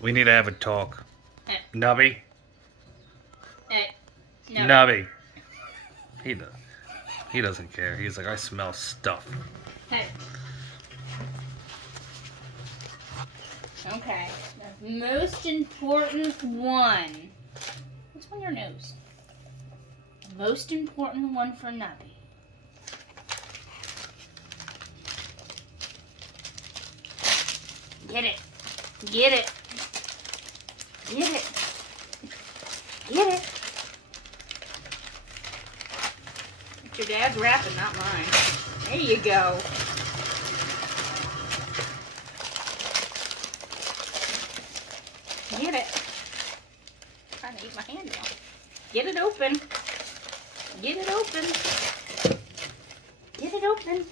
We need to have a talk. Hey. Nubby? Hey. No. Nubby. He doesn't care. He's like, I smell stuff. Hey. Okay. The most important one. What's on your nose? The most important one for Nubby. Get it. Get it. Get it. Get it. It's your dad's wrapping, not mine. There you go. Get it. I'm trying to eat my hand now. Get it open. Get it open. Get it open.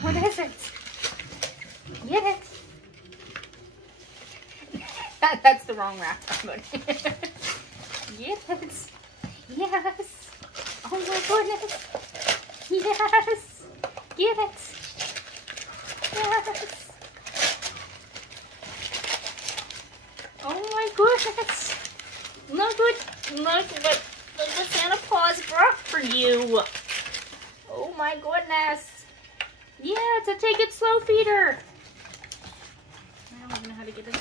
What is it? Get it. That's the wrong wrap. Yes. Yes. Oh my goodness. Yes. Get it. Yes. Oh my goodness. Look what Santa Claus brought for you. Oh my goodness. Yeah, it's a take it slow feeder. I don't even know how to get it.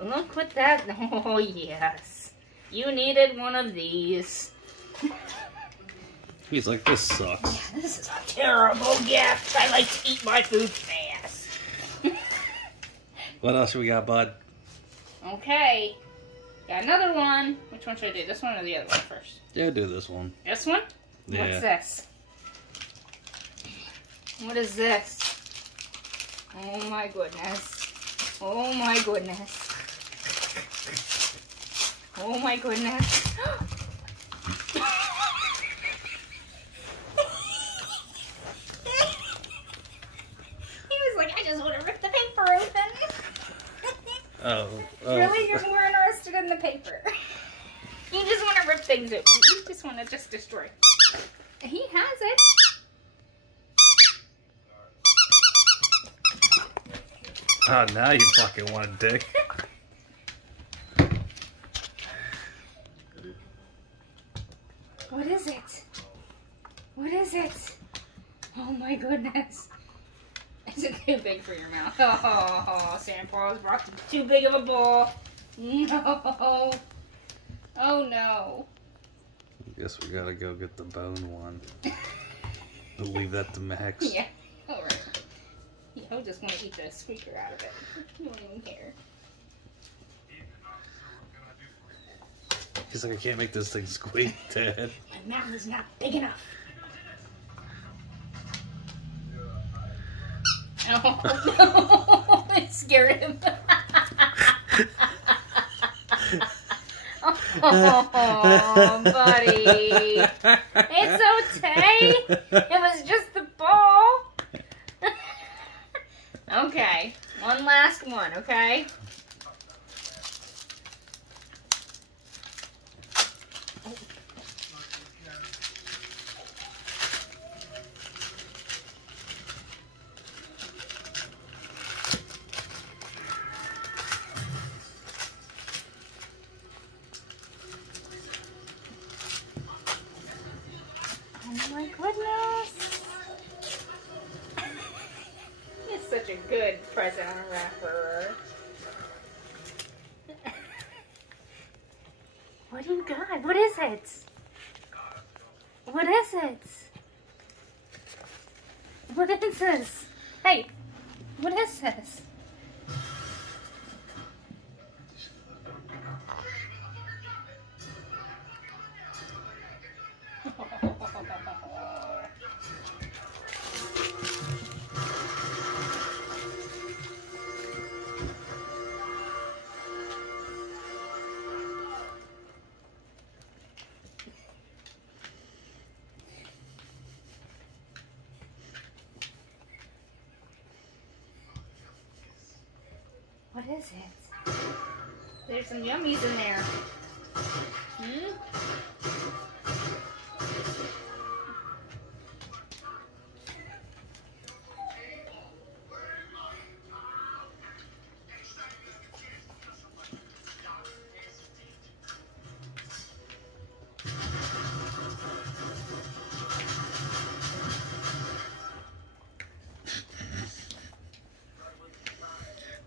Look what that. Oh yes. You needed one of these. He's like, this sucks. Yeah, this is a terrible gift. I like to eat my food fast. What else we got, bud? Okay. Got another one. Which one should I do? This one or the other one first? Yeah, do this one. This one? Yeah. What's this? What is this? Oh my goodness. Oh my goodness. Oh my goodness. He was like, I just want to rip the paper open. Oh. Really? You're more interested in the paper. You just want to rip things open. You just want to just destroy. He has it. Oh, now you fucking want to dig. What is it? What is it? Oh my goodness. Is it too big for your mouth? Oh, Santa Claus brought too big of a ball. No. Oh no. Guess we gotta go get the bone one. We'll leave that to Max. Yeah. Alright. He'll just want to eat the squeaker out of it. He won't even care. He's like, I can't make this thing squeak, Dad. My mouth is not big enough. Oh, no. It scared him. Oh, buddy. It's okay. It was just the ball. Okay. One last one, okay? Oh my goodness. It's such a good present wrapper. What do you got? What is it? What is it? What is this? Hey, what is this? What is it? There's some yummies in there. Hmm?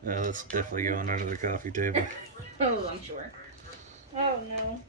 That's definitely going under the coffee table. Oh, I'm sure. Oh no.